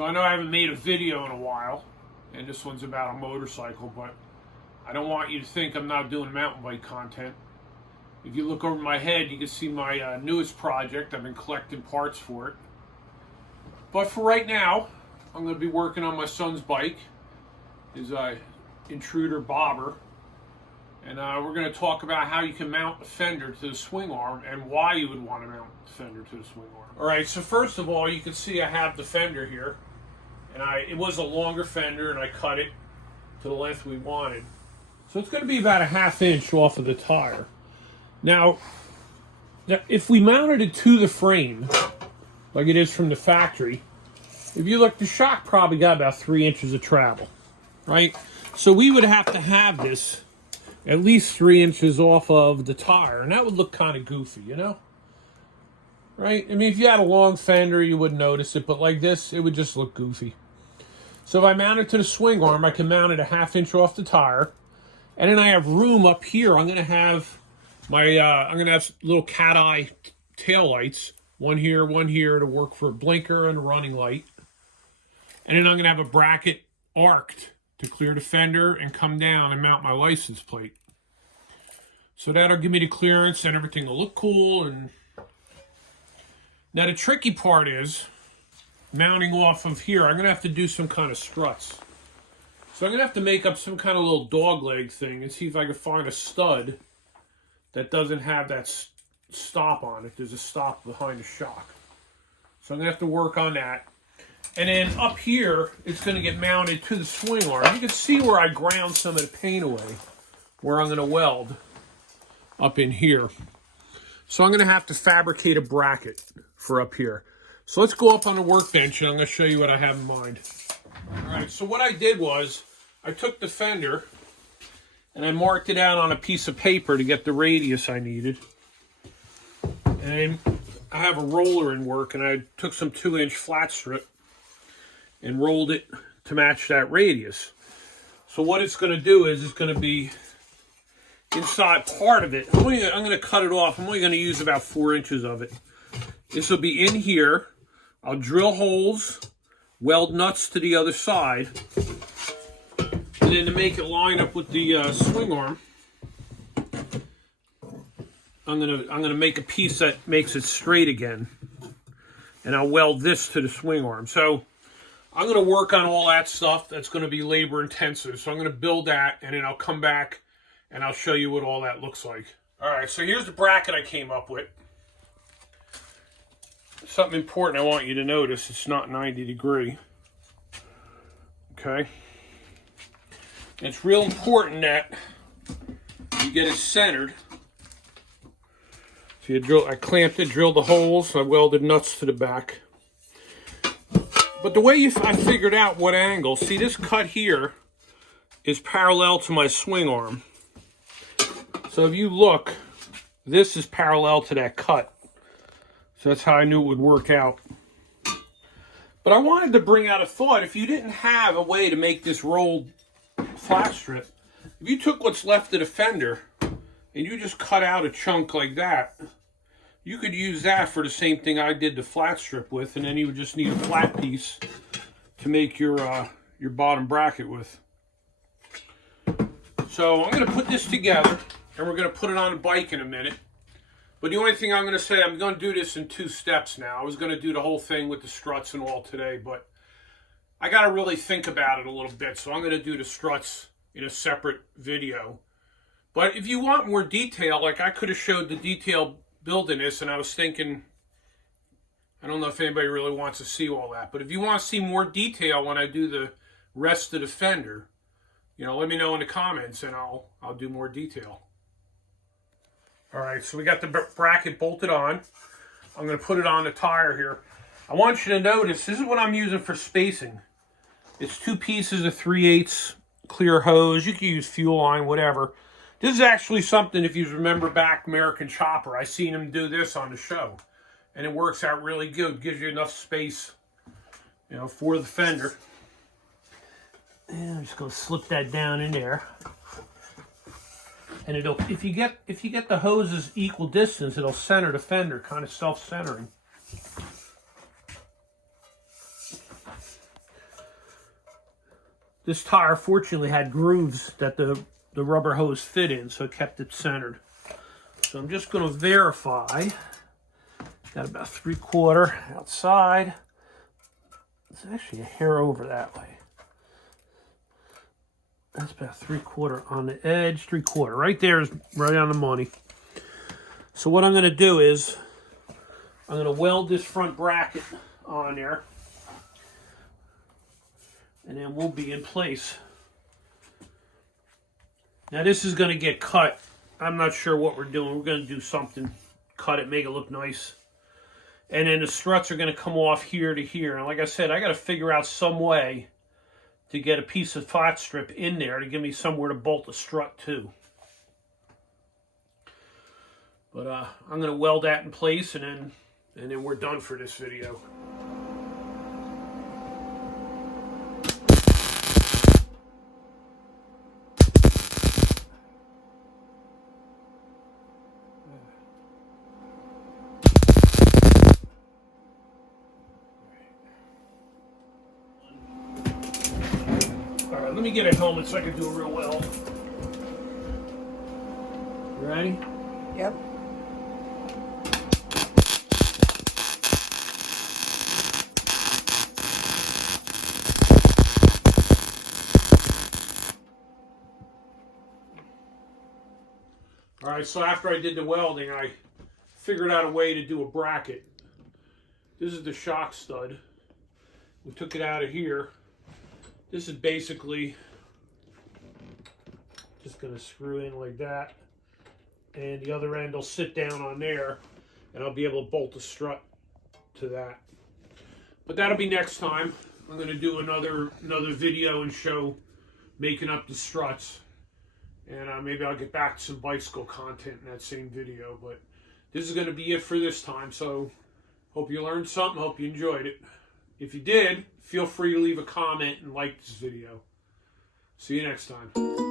So I know I haven't made a video in a while, and this one's about a motorcycle, but I don't want you to think I'm not doing mountain bike content. If you look over my head, you can see my newest project. I've been collecting parts for it. But for right now, I'm going to be working on my son's bike, his Intruder Bobber. And we're going to talk about how you can mount a fender to the swing arm and why you would want to mount the fender to the swing arm. Alright, so first of all, you can see I have the fender here. And it was a longer fender, and I cut it to the length we wanted. So it's going to be about a 1/2 inch off of the tire. Now, if we mounted it to the frame, like it is from the factory, if you look, the shock probably got about 3 inches of travel, right? So we would have to have this at least 3 inches off of the tire, and that would look kind of goofy, you know? Right? I mean, if you had a long fender, you wouldn't notice it, but like this, it would just look goofy. So if I mount it to the swing arm, I can mount it a 1/2 inch off the tire, and then I have room up here. I'm gonna have little cat eye tail lights, one here to work for a blinker and a running light, and then I'm gonna have a bracket arced to clear the fender and come down and mount my license plate. So that'll give me the clearance and everything will look cool. And now the tricky part is mounting off of here. I'm gonna have to do some kind of struts. So I'm gonna have to make up some kind of little dog leg thing and see if I can find a stud that doesn't have that stop on it. There's a stop behind the shock. So I'm gonna have to work on that. And then up here, it's going to get mounted to the swing arm. You can see where I ground some of the paint away, where I'm going to weld up in here. So I'm going to have to fabricate a bracket for up here. So let's go up on the workbench, and I'm going to show you what I have in mind. All right, so what I did was, I took the fender, and I marked it out on a piece of paper to get the radius I needed. And I have a roller in work, and I took some 2-inch flat strip and rolled it to match that radius. So what it's going to do is it's going to be inside part of it. I'm going to cut it off. I'm only going to use about 4 inches of it. This will be in here. I'll drill holes, weld nuts to the other side, and then to make it line up with the swing arm, I'm gonna make a piece that makes it straight again, and I'll weld this to the swing arm. So I'm going to work on all that stuff. That's going to be labor intensive. So I'm going to build that, and then I'll come back and I'll show you what all that looks like. All right, so here's the bracket I came up with. Something important I want you to notice, it's not 90 degree. Okay? It's real important that you get it centered. So I clamped it, drilled the holes, I welded nuts to the back. But the way I figured out what angle, see this cut here is parallel to my swing arm. So if you look, this is parallel to that cut. So that's how I knew it would work out. But I wanted to bring out a thought. If you didn't have a way to make this rolled flat strip, if you took what's left of the fender and you just cut out a chunk like that, you could use that for the same thing I did the flat strip with, and then you would just need a flat piece to make your bottom bracket with. So I'm going to put this together, and we're going to put it on a bike in a minute. But the only thing I'm going to say, I'm going to do this in 2 steps now. I was going to do the whole thing with the struts and all today, but I got to really think about it a little bit. So I'm going to do the struts in a separate video. But if you want more detail, like I could have showed the detail building this, and I was thinking, I don't know if anybody really wants to see all that, but if you want to see more detail when I do the rest of the fender, you know, let me know in the comments and I'll do more detail. All right, so we got the bracket bolted on. I'm going to put it on the tire here. I want you to notice, this is what I'm using for spacing. It's 2 pieces of 3/8 clear hose. You can use fuel line, whatever. This is actually something, if you remember back American Chopper, I seen him do this on the show. And it works out really good. Gives you enough space, you know, for the fender. And I'm just going to slip that down in there. And it'll, if you get the hoses equal distance, it'll center the fender, kind of self-centering. This tire fortunately had grooves that the rubber hose fit in, so it kept it centered. So I'm just going to verify. Got about 3/4 outside. It's actually a hair over that way. That's about 3/4 on the edge, 3/4. Right there is right on the money. So what I'm going to do is I'm going to weld this front bracket on there, and then we'll be in place. Now this is going to get cut. I'm not sure what we're doing. We're going to do something, cut it, make it look nice. And then the struts are going to come off here to here. And like I said, I got to figure out some way to get a piece of flat strip in there to give me somewhere to bolt the strut to. But I'm going to weld that in place, and then we're done for this video. Alright, let me get a helmet so I can do it real well. You ready? Yep. Alright, so after I did the welding, I figured out a way to do a bracket. This is the shock stud. We took it out of here. This is basically just going to screw in like that, and the other end will sit down on there, and I'll be able to bolt the strut to that. But that'll be next time. I'm going to do another video and show making up the struts, and maybe I'll get back to some bicycle content in that same video. But this is going to be it for this time, so hope you learned something, hope you enjoyed it. If you did, feel free to leave a comment and like this video. See you next time.